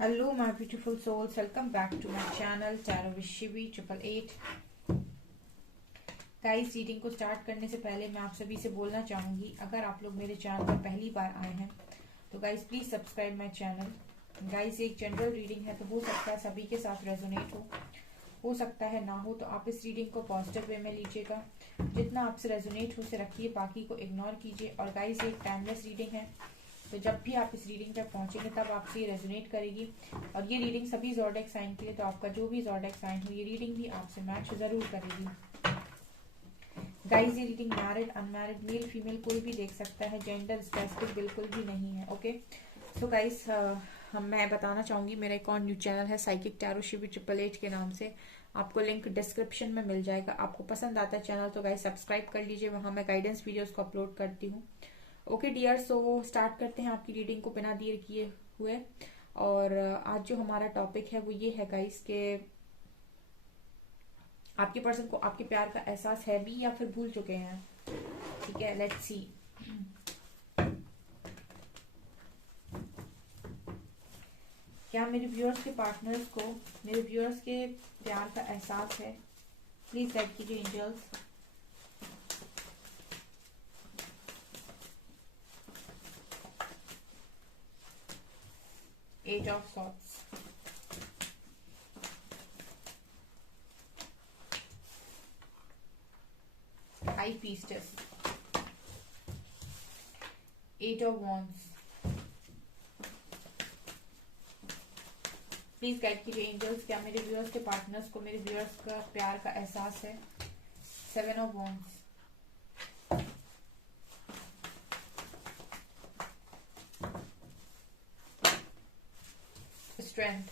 Hello, my beautiful souls. Welcome back to my channel Tarot with Shivi 888. Guys, reading को start करने से पहले मैं आप सभी से बोलना चाहूंगी, अगर आप लोग मेरे चैनल पर पहली बार आए हैं तो guys please subscribe my channel. Guys, एक जनरल रीडिंग है तो हो सकता है सभी के साथ रेजोनेट हो सकता है ना हो, तो आप इस रीडिंग को पॉजिटिव वे में लीजिएगा। जितना आपसे रेजोनेट हो उसे रखिए, बाकी को इग्नोर कीजिए। और गाइस, ये एक टाइमलेस रीडिंग है, तो जब भी आप इस रीडिंग तक पहुंचेंगे तब आपसे ये रेजोनेट करेगी। और ये रीडिंग सभी ज़ोडिएक साइन के लिए, तो आपका जो भी ज़ोडिएक साइन हो ये रीडिंग भी आपसे मैच जरूर करेगी। गाइस, ये reading married, unmarried, male female कोई भी देख सकता है, जेंडर स्पेसिफिक बिल्कुल भी नहीं है। ओके, सो गाइस, मैं बताना चाहूंगी मेरा एक और न्यू चैनल है साइकिक टैरो शिवी 888 के नाम से। आपको लिंक डिस्क्रिप्शन में मिल जाएगा। आपको पसंद आता है चैनल तो गाइस सब्सक्राइब कर लीजिए, वहां मैं गाइडेंस वीडियोस को अपलोड करती हूँ। ओके डियर, सो स्टार्ट करते हैं आपकी रीडिंग को बिना देर किए हुए। और आज जो हमारा टॉपिक है वो ये है गाइस के आपके पर्सन को आपके प्यार का एहसास है भी या फिर भूल चुके हैं। ठीक है, लेट्स सी। क्या मेरे व्यूअर्स के पार्टनर्स को मेरे व्यूअर्स के प्यार का एहसास है? प्लीज गाइड कीजिए angels. Eight of swords, high priestess, eight of wands. Please guide कीजिए एंजल्स, क्या मेरे व्यूअर्स के पार्टनर्स को मेरे व्यूअर्स का प्यार का एहसास है? Seven of wands, strength,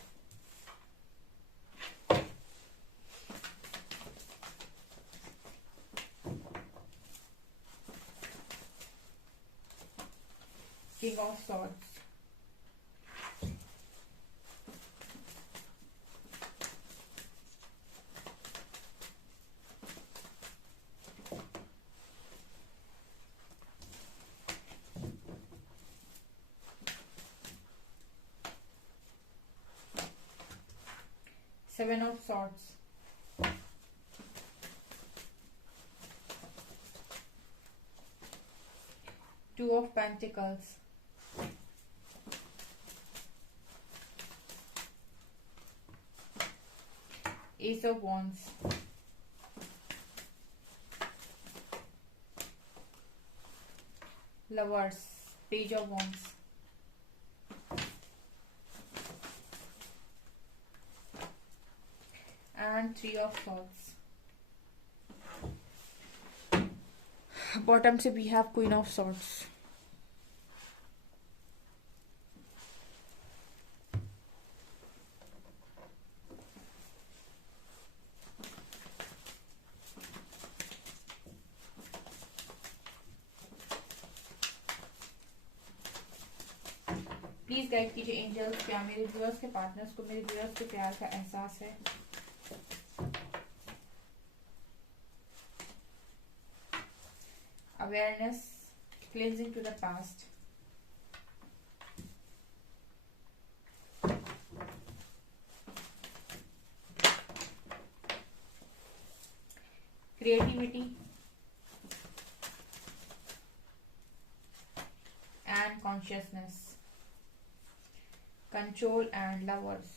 king of swords, seven of swords, two of pentacles, S of wands, lovers, page of wands, and three of swords. Bottom से we have queen of swords. Please guide कीजिए angels, क्या मेरे viewers के partners को मेरे viewers के प्यार का एहसास है? Awareness, cleansing to the past, creativity and consciousness, control and lovers.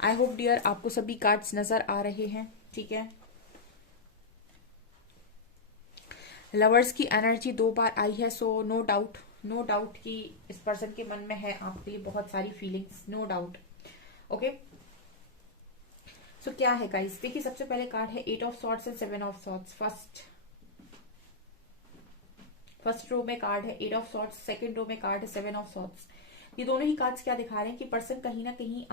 I hope dear आपको सभी कार्ड्स नजर आ रहे हैं। ठीक है, लवर्स की एनर्जी 2 बार आई है, सो नो डाउट कि इस पर्सन के मन में है आपके लिए बहुत सारी feelings, no doubt. Okay, so क्या है गाइस, देखिए सबसे पहले कार्ड है eight of swords and seven of swords. First row में कार्ड है eight of swords, second row में कार्ड है सेवन ऑफ सॉर्ड्स। ये दोनों ही कार्ड्स क्या दिखा रहे हैं कि पर्सन कहीं ना कहीं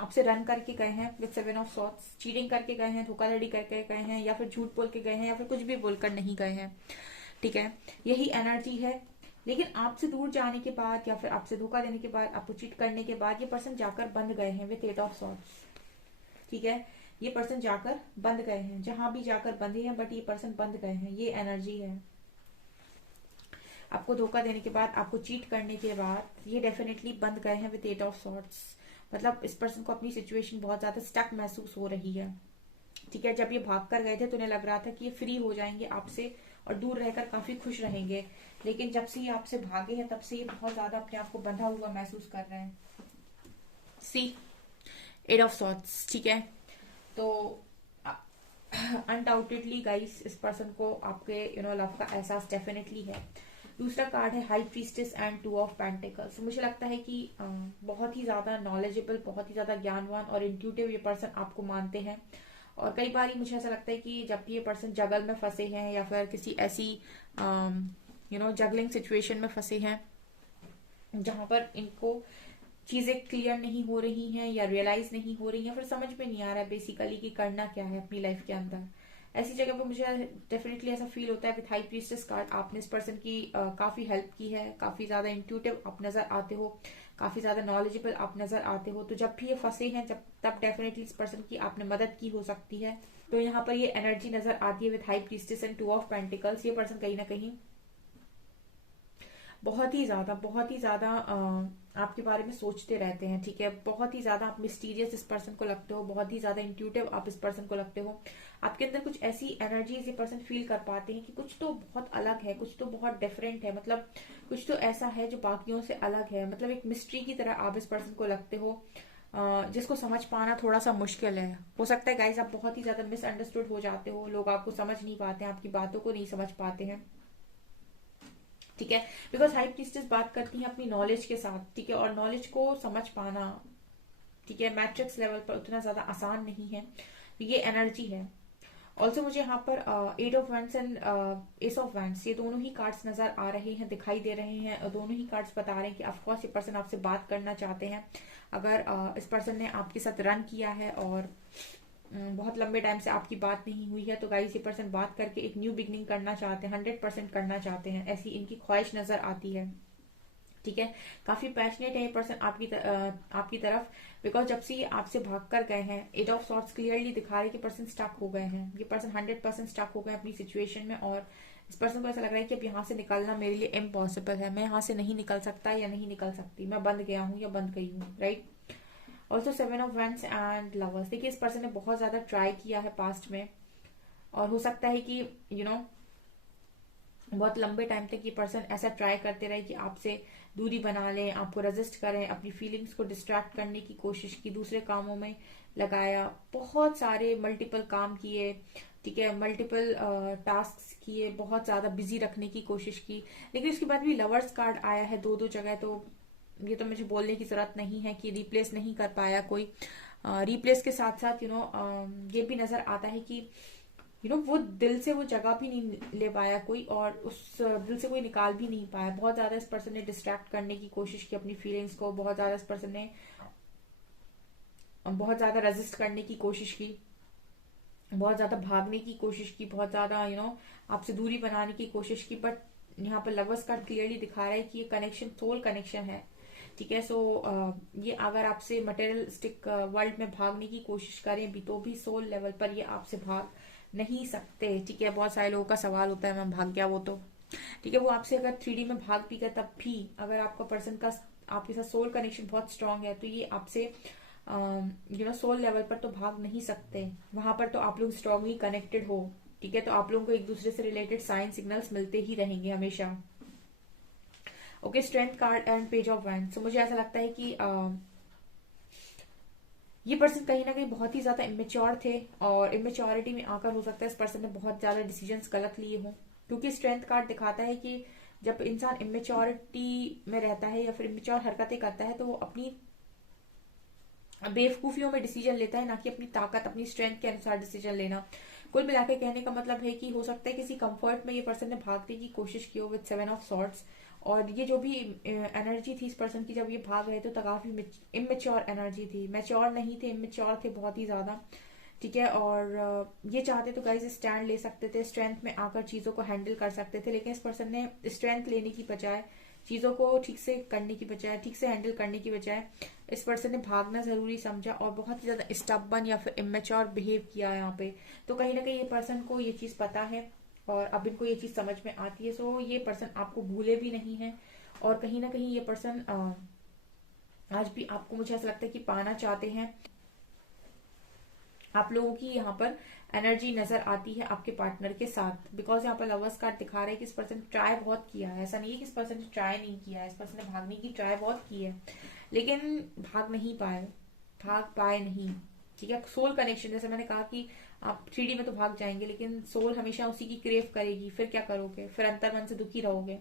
आपसे रन करके गए हैं with seven of swords, cheating करके गए हैं, धोखाधड़ी करके गए हैं, या फिर झूठ बोल के गए हैं, या फिर कुछ भी बोलकर नहीं गए हैं। ठीक है, यही एनर्जी है। लेकिन आपसे दूर जाने के बाद या फिर आपसे धोखा देने के बाद, आपको चीट करने के बाद ये पर्सन जाकर बंद गए हैं विद एट ऑफ सॉर्ड्स। ठीक है, ये पर्सन जाकर बंद गए हैं, जहां भी जाकर बंधे हैं, बट ये पर्सन बंद गए हैं, ये एनर्जी है। आपको धोखा देने के बाद, आपको चीट करने के बाद ये डेफिनेटली बंद गए हैं विद 8 ऑफ सॉर्ट्स। मतलब इस पर्सन को अपनी सिचुएशन बहुत ज्यादा स्टक महसूस हो रही है, ठीक है। जब ये भाग कर गए थे तो उन्हें लग रहा था कि ये फ्री हो जाएंगे आपसे और दूर रहकर काफी खुश रहेंगे, लेकिन जब से ये आपसे भागे हैं तब से ये बहुत ज्यादा अपने आप को बंधा हुआ महसूस कर रहे हैं। सी 8 ऑफ सॉर्ट्स, ठीक है। तो अनडाउटेडली गाइस इस पर्सन को आपके लव का एहसास डेफिनेटली है। दूसरा कार्ड है high priestess and 2 of pentacles. मुझे लगता है कि बहुत ही ज्यादा नॉलेजेबल, बहुत ही ज्यादा ज्ञानवान और इंट्यूटिव ये पर्सन आपको मानते हैं। और कई बार मुझे ऐसा लगता है कि जब भी ये पर्सन जगल में फंसे हैं या फिर किसी ऐसी जगलिंग सिचुएशन में फंसे हैं जहां पर इनको चीजें क्लियर नहीं हो रही हैं या रियलाइज नहीं हो रही हैं, फिर समझ में नहीं आ रहा है बेसिकली कि करना क्या है अपनी लाइफ के अंदर, ऐसी जगह पर मुझे डेफिनेटली ऐसा फील होता है विद हाई प्रीस्टेस कार्ड आपने इस पर्सन की काफी हेल्प की है, काफी ज्यादा इंट्यूटिव आप नजर आते हो, काफी ज्यादा नॉलेजेबल आप नजर आते हो। तो जब भी ये फंसे हैं तब डेफिनेटली इस पर्सन की आपने मदद की हो सकती है। तो यहाँ पर ये एनर्जी नजर आती है with high priestess and 2 of pentacles. ये पर्सन कहीं ना कहीं बहुत ही ज्यादा आपके बारे में सोचते रहते हैं, ठीक है। बहुत ही ज्यादा आप मिस्टीरियस इस पर्सन को लगते हो, बहुत ही ज्यादा इंट्यूटिव आप इस पर्सन को लगते हो। आपके अंदर कुछ ऐसी एनर्जीज ये पर्सन फील कर पाते हैं कि कुछ तो बहुत अलग है, कुछ तो बहुत डिफरेंट है, मतलब कुछ तो ऐसा है जो बाकियों से अलग है। मतलब एक मिस्ट्री की तरह आप इस पर्सन को लगते हो जिसको समझ पाना थोड़ा सा मुश्किल है। हो सकता है गाइज आप बहुत ही ज्यादा मिसअंडरस्टूड हो जाते हो, लोग आपको समझ नहीं पाते हैं, आपकी बातों को नहीं समझ पाते हैं, ठीक है। बिकॉज हाई प्रीस्टेस बात करती है अपनी नॉलेज के साथ, ठीक है। और नॉलेज को समझ पाना, ठीक है, मैट्रिक्स लेवल पर उतना ज्यादा आसान नहीं है। तो ये एनर्जी है। ऑल्सो मुझे यहाँ पर 8 of wands and S of wands, ये दोनों ही कार्ड्स नजर आ रहे हैं, दिखाई दे रहे हैं। और दोनों ही कार्ड्स बता रहे हैं कि ऑफकोर्स ये पर्सन आपसे बात करना चाहते हैं। अगर इस पर्सन ने आपके साथ रन किया है और बहुत लंबे टाइम से आपकी बात नहीं हुई है, तो गाइस ये पर्सन बात करके एक न्यू बिगनिंग करना चाहते हैं, 100% करना चाहते हैं, ऐसी इनकी ख्वाहिश नजर आती है, ठीक है। काफी पैशनेट है ये पर्सन आपकी तरफ। बिकॉज जब से ये आपसे भाग कर गए हैं, 8 ऑफ सॉर्ट्स क्लियरली दिखा रहे कि पर्सन स्टक हो गए हैं। ये पर्सन 100% स्टक हो गए अपनी सिचुएशन में और इस पर्सन को ऐसा लग रहा है कि अब यहाँ से निकलना मेरे लिए इम्पॉसिबल है, मैं यहाँ से नहीं निकल सकता या नहीं निकल सकती, मैं बंद गया हूँ या बंद गई हूँ, right. Also 7 of wands and lovers. देखिए इस पर्सन ने बहुत ज्यादा ट्राई किया है पास्ट में और हो सकता है कि बहुत लंबे टाइम तक ये पर्सन ऐसा ट्राई करते रहे कि आपसे दूरी बना लें, आपको रेजिस्ट करें, अपनी फीलिंग्स को डिस्ट्रैक्ट करने की कोशिश की, दूसरे कामों में लगाया, बहुत सारे मल्टीपल काम किए, ठीक है, मल्टीपल टास्क किए, बहुत ज्यादा बिजी रखने की कोशिश की। लेकिन उसके बाद भी लवर्स कार्ड आया है दो जगह, तो ये तो मुझे बोलने की जरूरत नहीं है कि रिप्लेस नहीं कर पाया कोई। रिप्लेस के साथ साथ ये भी नजर आता है कि वो दिल से वो जगह भी नहीं ले पाया कोई और उस दिल से कोई निकाल भी नहीं पाया। बहुत ज्यादा इस पर्सन ने डिस्ट्रैक्ट करने की कोशिश की अपनी फीलिंग्स को, बहुत ज्यादा इस पर्सन ने बहुत ज्यादा रेजिस्ट करने की कोशिश की, बहुत ज्यादा भागने की कोशिश की, बहुत ज्यादा आपसे दूरी बनाने की कोशिश की। बट यहाँ पर लवर्स कार्ड क्लियरली दिखा रहा है कि ये कनेक्शन सोल कनेक्शन है, ठीक है। सो ये अगर आपसे मटेरियलिस्टिक वर्ल्ड में भागने की कोशिश करें भी तो भी सोल लेवल पर ये आपसे भाग नहीं सकते, ठीक है। बहुत सारे लोगों का सवाल होता है मैं भाग गया वो तो, ठीक है, वो आपसे अगर 3D में भाग भी गया तब भी अगर आपका पर्सन का आपके साथ सोल कनेक्शन बहुत स्ट्रांग है तो ये आपसे सोल लेवल पर तो भाग नहीं सकते। वहां पर तो आप लोग स्ट्रांगली कनेक्टेड हो, ठीक है। तो आप लोगों को एक दूसरे से रिलेटेड साइन सिग्नल्स मिलते ही रहेंगे हमेशा। Okay, strength card and page of wands. तो मुझे ऐसा लगता है कि ये पर्सन कहीं ना कहीं बहुत ही ज्यादा इमेच्योर थे और इमेच्योरिटी में आकर हो सकता है इस पर्सन ने बहुत ज्यादा डिसीजंस गलत लिए हों, क्योंकि स्ट्रेंथ कार्ड दिखाता है कि जब इंसान इमेच्योरिटी में रहता है या फिर इमेच्योर हरकतें करता है तो वो अपनी बेवकूफियों में डिसीजन लेता है, ना कि अपनी ताकत अपनी स्ट्रेंथ के अनुसार डिसीजन लेना। कुल मिलाकर कहने का मतलब है कि हो सकता है किसी कंफर्ट में ये पर्सन ने भागने की कोशिश की हो विद 7 ऑफ सॉर्ट्स। और ये जो भी एनर्जी थी इस पर्सन की जब ये भाग रहे थे तो काफी इमेच्योर एनर्जी थी, मैच्योर नहीं थे, इमेच्योर थे बहुत ही ज्यादा, ठीक है। और ये चाहते तो गाइस स्टैंड ले सकते थे, स्ट्रेंथ में आकर चीजों को हैंडल कर सकते थे, लेकिन इस पर्सन ने स्ट्रेंथ लेने की बजाय, चीजों को ठीक से करने की बजाय, ठीक से हैंडल करने की बजाय इस पर्सन ने भागना जरूरी समझा और बहुत ही ज्यादा स्टबन या फिर इमेच्योर बिहेव किया यहाँ पे। तो कहीं ना कहीं ये पर्सन को ये चीज पता है और अब इनको ये चीज समझ में आती है। सो ये पर्सन आपको भूले भी नहीं है, और कहीं ना कहीं ये पर्सन आज भी आपको, मुझे ऐसा लगता है कि पाना चाहते हैं। आप लोगों की यहाँ पर एनर्जी नजर आती है आपके पार्टनर के साथ, बिकॉज यहाँ पर लवर्स कार्ड दिखा रहे हैं कि इस पर्सन ने ट्राई बहुत किया है। ऐसा नहीं है कि इस पर्सन ने ट्राई नहीं किया है, इस पर्सन ने भागने की ट्राई बहुत की है, लेकिन भाग पाए नहीं। ठीक है, सोल कनेक्शन, जैसे मैंने कहा कि आप 3D में तो भाग जाएंगे, लेकिन सोल हमेशा उसी की क्रेव करेगी, फिर क्या करोगे, फिर अंतर मन से दुखी रहोगे।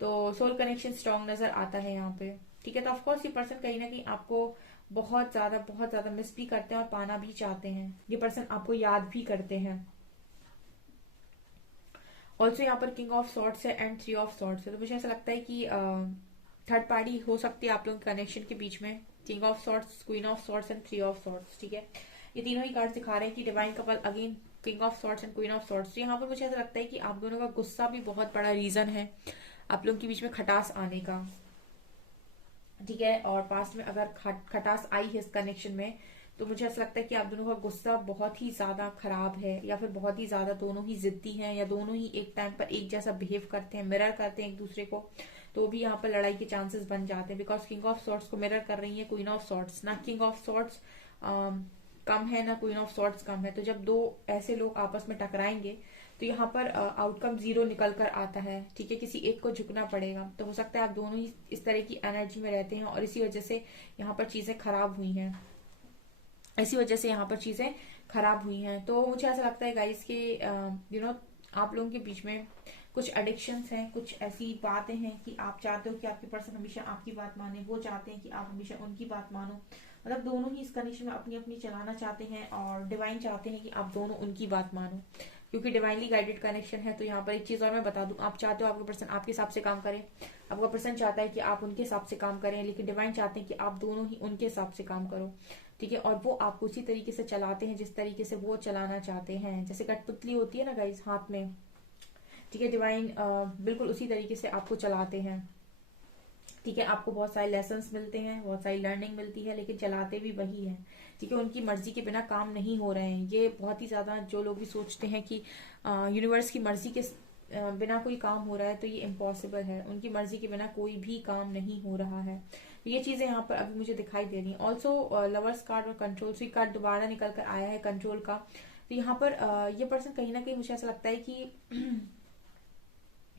तो सोल कनेक्शन स्ट्रांग नजर आता है यहाँ पे। ठीक है, तो ऑफकोर्स ये पर्सन कहीं ना कहीं आपको बहुत ज्यादा मिस भी करते हैं और पाना भी चाहते हैं। ये पर्सन आपको याद भी करते हैं। ऑल्सो यहाँ पर किंग ऑफ सॉर्ट्स है एंड 3 ऑफ सॉर्ट्स है, तो मुझे ऐसा लगता है कि थर्ड पार्टी हो सकती है आप लोगों के कनेक्शन के बीच में। King of swords, queen of swords and 3 of swords. ठीक है, ये तीनों ही कार्ड दिखा रहे हैं कि divine couple again, king of swords and queen of swords. यहाँ पर मुझे ऐसा लगता है कि आप दोनों का गुस्सा भी बहुत बड़ा रीजन है आप लोगों के बीच में खटास आने का। ठीक है, और पास्ट में अगर खटास आई है इस कनेक्शन में, तो मुझे ऐसा लगता है कि आप दोनों का गुस्सा बहुत ही ज्यादा खराब है, या फिर बहुत ही ज्यादा दोनों ही जिद्दी हैं, या दोनों ही एक टाइम पर एक जैसा बिहेव करते हैं, मिरर करते हैं एक दूसरे को, तो भी यहाँ पर लड़ाई के चांसेस बन जाते हैं। बिकॉज किंग ऑफ सॉर्ट्स को मिरर कर रही है क्वीन ऑफ सॉर्ट्स, ना किंग ऑफ सॉर्ट्स कम है ना क्वीन ऑफ सॉर्ट्स कम है। तो जब दो ऐसे लोग आपस में टकराएंगे तो यहाँ पर आउटकम 0 निकल कर आता है। ठीक है, किसी एक को झुकना पड़ेगा। तो हो सकता है आप दोनों ही इस तरह की एनर्जी में रहते हैं और इसी वजह से यहाँ पर चीजें खराब हुई हैं, तो मुझे ऐसा लगता है गाइस कि आप लोगों के बीच में कुछ एडिक्शंस हैं, कुछ ऐसी बातें हैं कि आप चाहते हो कि आपके पर्सन हमेशा आपकी बात माने, वो चाहते हैं कि आप हमेशा उनकी बात मानो। मतलब दोनों ही इस कंडीशन में अपनी अपनी चलाना चाहते हैं, और डिवाइन चाहते हैं कि आप दोनों उनकी बात मानो, क्योंकि डिवाइनली गाइडेड कनेक्शन है। तो यहाँ पर एक चीज और मैं बता दूं, आप चाहते हो आपका पर्सन आपके हिसाब से काम करे, आपका पर्सन चाहता है कि आप उनके हिसाब से काम करें, लेकिन डिवाइन चाहते हैं कि आप दोनों ही उनके हिसाब से काम करो। ठीक है, और वो आपको उसी तरीके से चलाते हैं जिस तरीके से वो चलाना चाहते हैं। जैसे कठपुतली होती है ना गाइस हाथ में, ठीक है, डिवाइन बिल्कुल उसी तरीके से आपको चलाते हैं। ठीक है, आपको बहुत सारे लेसन्स मिलते हैं, बहुत सारी लर्निंग मिलती है, लेकिन चलाते भी वही है। ठीक है, उनकी मर्जी के बिना काम नहीं हो रहे हैं। ये बहुत ही ज्यादा, जो लोग भी सोचते हैं कि यूनिवर्स की मर्जी के बिना कोई काम हो रहा है, तो ये इम्पॉसिबल है। उनकी मर्जी के बिना कोई भी काम नहीं हो रहा है। तो ये चीजें यहाँ पर अभी मुझे दिखाई दे रही हैं। ऑल्सो लवर्स कार्ड और कंट्रोल कार्ड दोबारा निकल कर आया है, कंट्रोल का। तो यहाँ पर ये पर्सन कहीं ना कहीं मुझे ऐसा लगता है कि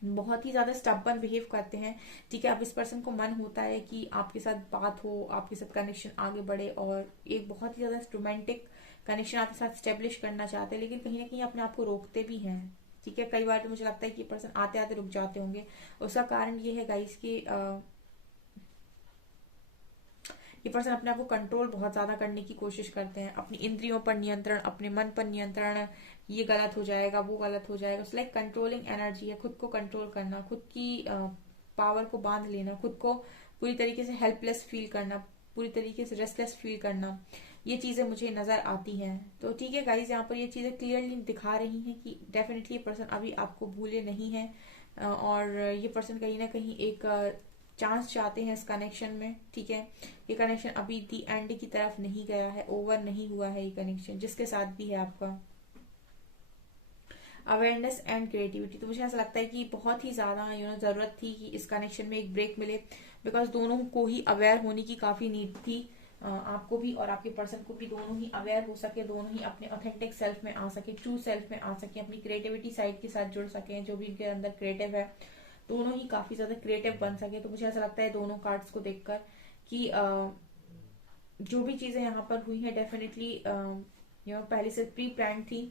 बहुत ही ज्यादा स्टबन बिहेव करते हैं। ठीक है, अब इस पर्सन को मन होता है कि आपके साथ बात हो, आपके साथ कनेक्शन आगे बढ़े, और एक बहुत ही ज्यादा रोमांटिक कनेक्शन आपके साथ स्टेब्लिश करना चाहते हैं, लेकिन कहीं ना कहीं अपने आप को रोकते भी हैं। ठीक है, कई बार तो मुझे लगता है कि पर्सन आते आते रुक जाते होंगे। उसका कारण ये है गाइस कि ये पर्सन अपने आप को कंट्रोल बहुत ज्यादा करने की कोशिश करते हैं, अपनी इंद्रियों पर नियंत्रण, अपने मन पर नियंत्रण। ये गलत हो जाएगा, वो गलत हो जाएगा, लाइक कंट्रोलिंग एनर्जी है, खुद को कंट्रोल करना, खुद की पावर को बांध लेना, खुद को पूरी तरीके से हेल्पलेस फील करना, पूरी तरीके से रेस्टलेस फील करना। ये चीजें मुझे नजर आती हैं। तो ठीक है गाइज, यहाँ पर ये चीजें क्लियरली दिखा रही हैं कि डेफिनेटली ये पर्सन अभी आपको भूले नहीं है, और ये पर्सन कहीं ना कहीं एक चांस चाहते हैं इस कनेक्शन में। ठीक है, ये कनेक्शन अभी दी एंड की तरफ नहीं गया है, ओवर नहीं हुआ है ये कनेक्शन, जिसके साथ भी है आपका अवेयरनेस एंड क्रिएटिविटी। तो मुझे ऐसा लगता है कि बहुत ही ज्यादा जरूरत थी कि इस कनेक्शन में एक ब्रेक मिले, बिकॉज दोनों को ही अवेयर होने की काफी नीड थी। आपको भी और आपके पर्सन को भी, दोनों ही अवेयर हो सके, दोनों ही अपने ऑथेंटिक सेल्फ में आ सके, ट्रू सेल्फ में आ सके, अपनी क्रिएटिविटी साइड के साथ जुड़ सके, जो भी इनके अंदर क्रिएटिव है, दोनों ही काफी ज्यादा क्रिएटिव बन सके। तो मुझे ऐसा लगता है दोनों कार्ड्स को देखकर कि जो भी चीजें यहाँ पर हुई है डेफिनेटली पहले से प्री प्लान थी।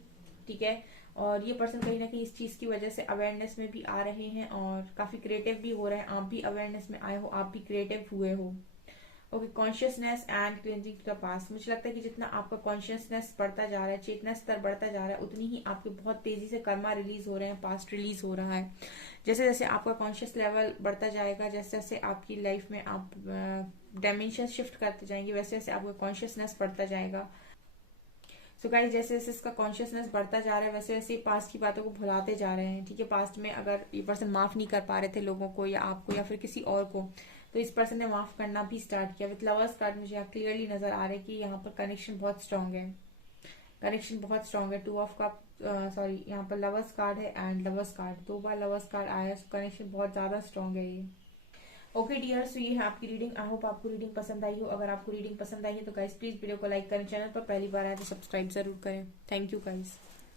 ठीक है, और ये पर्सन कहीं ना कहीं इस चीज की वजह से अवेयरनेस में भी आ रहे हैं और काफी क्रिएटिव भी हो रहे हैं। आप भी अवेयरनेस में आए हो, आप भी क्रिएटिव हुए हो। Okay, consciousness and clearing the past. मुझे लगता है कि जितना आपका कॉन्शियसनेस बढ़ता जा रहा है, चेतना स्तर बढ़ता जा रहा है, उतनी ही आपके बहुत तेजी से कर्मा रिलीज हो रहे हैं, पास्ट रिलीज हो रहा है। जैसे जैसे आपका कॉन्शियस लेवल बढ़ता जाएगा, जैसे जैसे आपकी लाइफ में आप डायमेंशन शिफ्ट करते जाएंगे, वैसे वैसे आपका कॉन्शियसनेस बढ़ता जाएगा। सो गाइस, जैसे जैसे इसका कॉन्शियसनेस बढ़ता जा रहा है, वैसे वैसे पास्ट की बातों को भुलाते जा रहे हैं। ठीक है, पास्ट में अगर ये पर्सन माफ नहीं कर पा रहे थे लोगों को, या आपको, या फिर किसी और को, तो इस पर्सन ने माफ करना भी स्टार्ट किया। विद लवर्स कार्ड मुझे यहाँ क्लियरली नजर आ रहा है कि यहाँ पर कनेक्शन बहुत स्ट्रांग है। कनेक्शन बहुत स्ट्रांग है। 2 ऑफ कप, सॉरी यहाँ पर लवर्स कार्ड है and lovers card, 2 bar lovers card आया, कनेक्शन बहुत ज्यादा स्ट्रांग है ये। ओके डियर्स, तो ये है आपकी रीडिंग। आई होप आपको रीडिंग पसंद आई हो। अगर आपको रीडिंग पसंद आई है तो गाइस प्लीज वीडियो को लाइक करें, चैनल पर पहली बार आए तो सब्सक्राइब जरूर करें। Thank you guys.